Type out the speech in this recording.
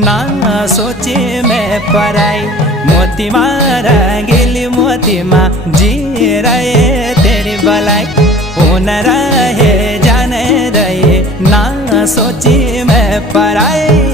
ना सोचे मैं पराई। मोती मारा गिली मोती माँ जी रहे तेरी भलाई। उन रहे जाने रहे ना सोची मैं पराई।